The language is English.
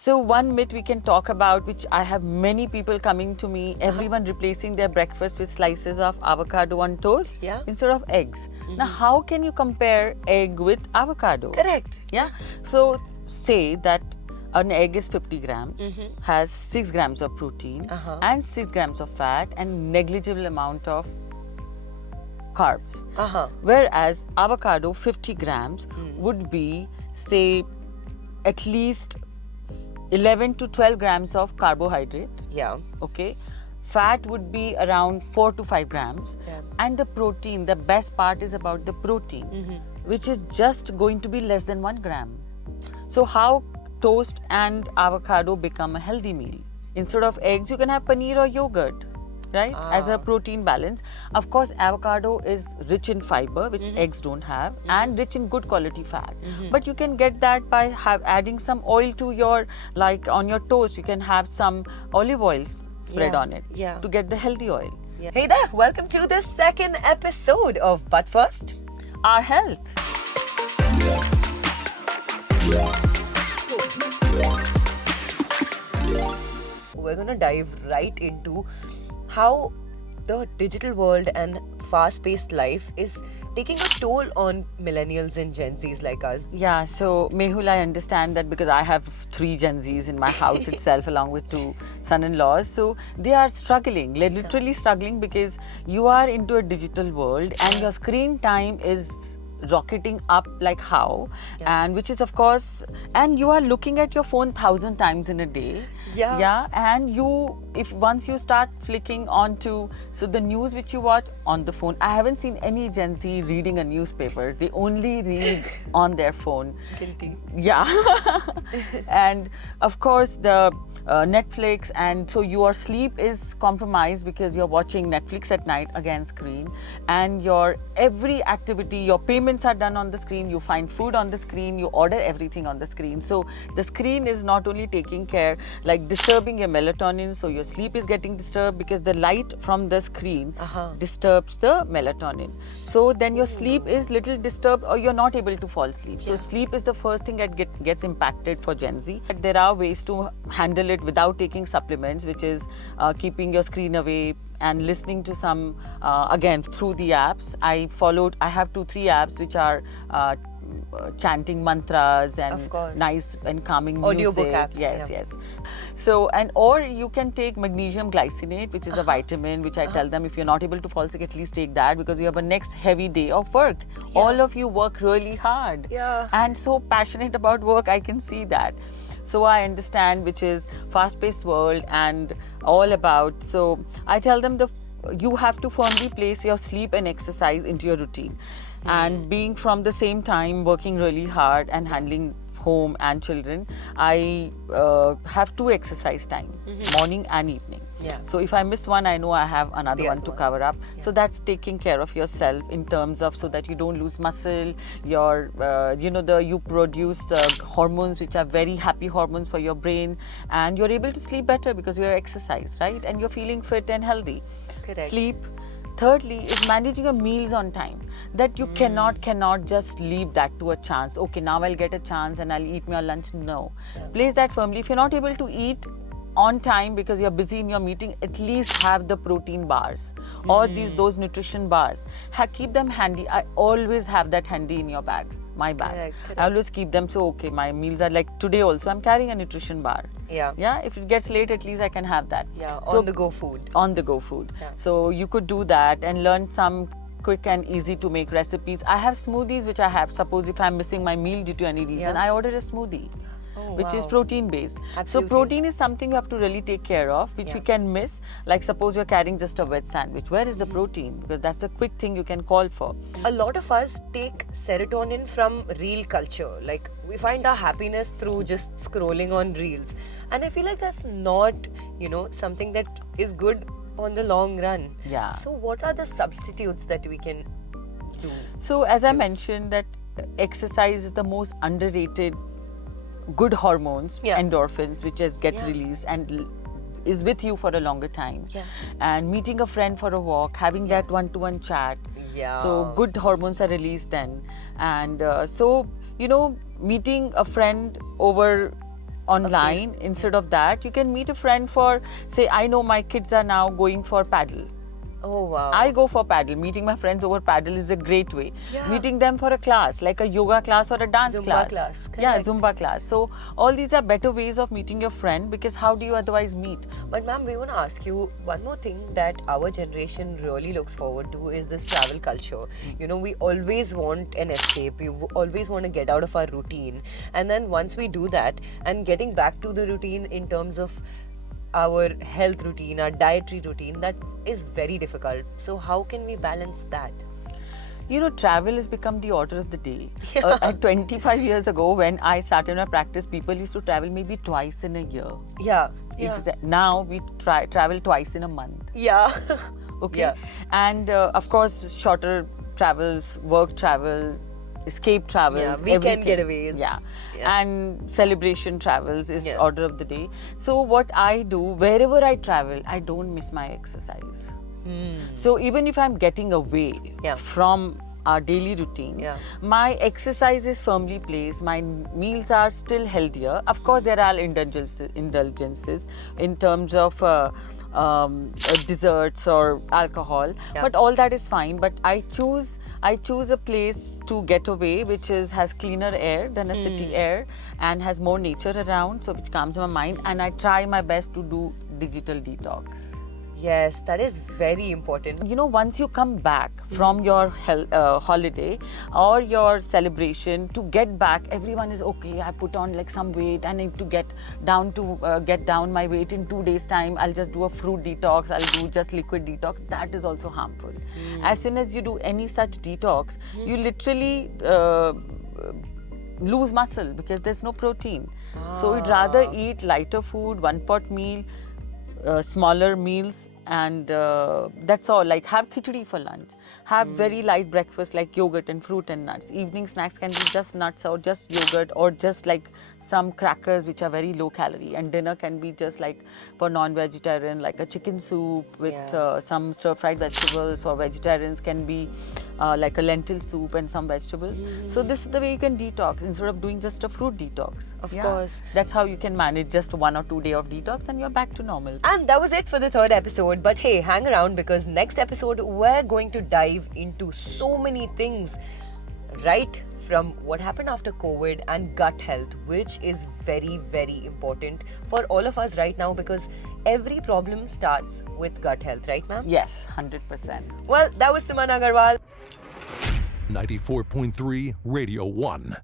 So one myth we can talk about, which I have many people coming to me, everyone replacing their breakfast with slices of avocado on toast instead of eggs. Now, how can you compare egg with avocado? Correct. Yeah. So say that an egg is 50 grams, has 6 grams of protein and 6 grams of fat and negligible amount of carbs. Whereas avocado 50 grams would be, say, at least 11 to 12 grams of carbohydrate. Yeah. Okay. Fat would be around 4 to 5 grams. Yeah. And the protein, the best part is about the protein, which is just going to be less than 1 gram. So how toast and avocado become a healthy meal? Instead of eggs, you can have paneer or yogurt, right? As a protein balance. Of course, avocado is rich in fiber, which eggs don't have, and rich in good quality fat. But you can get that by adding some oil to your, like on your toast, you can have some olive oil spread on it to get the healthy oil. Hey there, welcome to the second episode of But First, Our Health. We're going to dive right into how the digital world and fast-paced life is taking a toll on millennials and Gen Zs like us. Yeah, so Mehul, I understand that because I have 3 Gen Zs in my house itself along with 2 son-in-laws. So they are struggling, literally struggling, because you are into a digital world and your screen time is rocketing up like how, and which is of course, and you are looking at your phone 1,000 times in a day. And you, if once you start flicking onto, so the news which you watch on the phone, I haven't seen any Gen Z reading a newspaper. They only read on their phone. Guilty. And of course the Netflix, and so your sleep is compromised because you're watching Netflix at night, again screen, and your every activity, your payments are done on the screen, you find food on the screen, you order everything on the screen. So the screen is not only taking care, like disturbing your melatonin, so your sleep is getting disturbed because the light from the screen disturbs the melatonin. So then your sleep is little disturbed or you're not able to fall asleep. So sleep is the first thing that gets impacted for Gen Z. There are ways to handle it without taking supplements, which is keeping your screen away and listening to some, again, through the apps. I have 2-3 apps which are chanting mantras and nice and calming music. Audiobook apps. Yes. So, and or you can take magnesium glycinate, which is a vitamin, which I tell them if you're not able to fall sick, at least take that because you have a next heavy day of work. All of you work really hard and so passionate about work, I can see that. So I understand, which is fast-paced world and all about. So I tell them you have to firmly place your sleep and exercise into your routine. And being from the same time working really hard and handling home and children, I have 2 exercise time, morning and evening. So if I miss one, I know I have another one to cover up. So that's taking care of yourself in terms of so that you don't lose muscle. Your, you produce the hormones which are very happy hormones for your brain, and you're able to sleep better because you're exercise, right? And you're feeling fit and healthy. Correct. Sleep. Thirdly is managing your meals on time. That you cannot just leave that to a chance. Okay, now I'll get a chance and I'll eat my lunch. No. Place that firmly. If you're not able to eat on time because you're busy in your meeting, at least have the protein bars or those nutrition bars. Keep them handy. I always have that handy in your bag. My bag. Correct. I always keep them. So okay, my meals are like today also I'm carrying a nutrition bar. If it gets late, at least I can have that. On the go food. On the go food. So you could do that and learn some quick and easy to make recipes. I have smoothies which I have. Suppose if I'm missing my meal due to any reason, I order a smoothie. Which is protein based. So protein is something you have to really take care of, which we can miss. Like suppose you're carrying just a veg sandwich. Where is the protein? Because that's a quick thing you can call for. A lot of us take serotonin from reel culture. Like we find our happiness through just scrolling on reels. And I feel like that's not, something that is good on the long run. So what are the substitutes that we can do? So as I mentioned, that exercise is the most underrated good hormones, endorphins, which gets released and is with you for a longer time. And meeting a friend for a walk, having that one-to-one chat. So good hormones are released then. And so, meeting a friend over online. Instead of that, you can meet a friend for, say, I know my kids are now going for paddle. Oh wow. I go for paddle. Meeting my friends over paddle is a great way. Yeah. Meeting them for a class, like a yoga class or a dance Zumba class, Yeah, correct. Zumba class. So all these are better ways of meeting your friend, because how do you otherwise meet? But ma'am, we want to ask you one more thing that our generation really looks forward to is this travel culture. You know, we always want an escape. We always want to get out of our routine. And then once we do that, and getting back to the routine in terms of our health routine, our dietary routine, that is very difficult. So how can we balance that? You know, travel has become the order of the day. Yeah. At 25 years ago, when I started my practice, people used to travel maybe twice in a year. Yeah. Now we travel twice in a month. Yeah. Okay. Yeah. And of course, shorter travels, work travel, escape travels, Yeah, weekend everything. getaways. Yeah. Yeah. And celebration travels is Yeah. order of the day. So what I do, wherever I travel, I don't miss my exercise. So even if I'm getting away Yeah. from our daily routine, Yeah. my exercise is firmly placed, my meals are still healthier. Of course, there are indulgences in terms of desserts or alcohol, Yeah. but all that is fine. But I choose a place to get away which has cleaner air than a city air and has more nature around, so which calms my mind, and I try my best to do digital detox. Yes, that is very important. You know, once you come back from your holiday or your celebration, to get back, everyone is okay. I put on like some weight. I need to get down my weight in 2 days' time. I'll just do a fruit detox. I'll do just liquid detox. That is also harmful. As soon as you do any such detox, you literally lose muscle because there's no protein. So you'd rather eat lighter food, one-pot meal, smaller meals, and that's all. Like, have khichdi for lunch, have very light breakfast like yogurt and fruit and nuts. Evening snacks can be just nuts or just yogurt or just like some crackers which are very low calorie, and dinner can be just like for non-vegetarian like a chicken soup with some stir-fried vegetables. For vegetarians can be like a lentil soup and some vegetables. So this is the way you can detox instead of doing just a fruit detox. Of course. That's how you can manage just 1 or 2 days of detox and you're back to normal. And that was it for the third episode. But hey, hang around, because next episode we're going to dive into so many things, right from what happened after COVID and gut health, which is very, very important for all of us right now, because every problem starts with gut health, right ma'am? Yes, 100%. Well, that was Suman Agarwal. 94.3 Radio 1.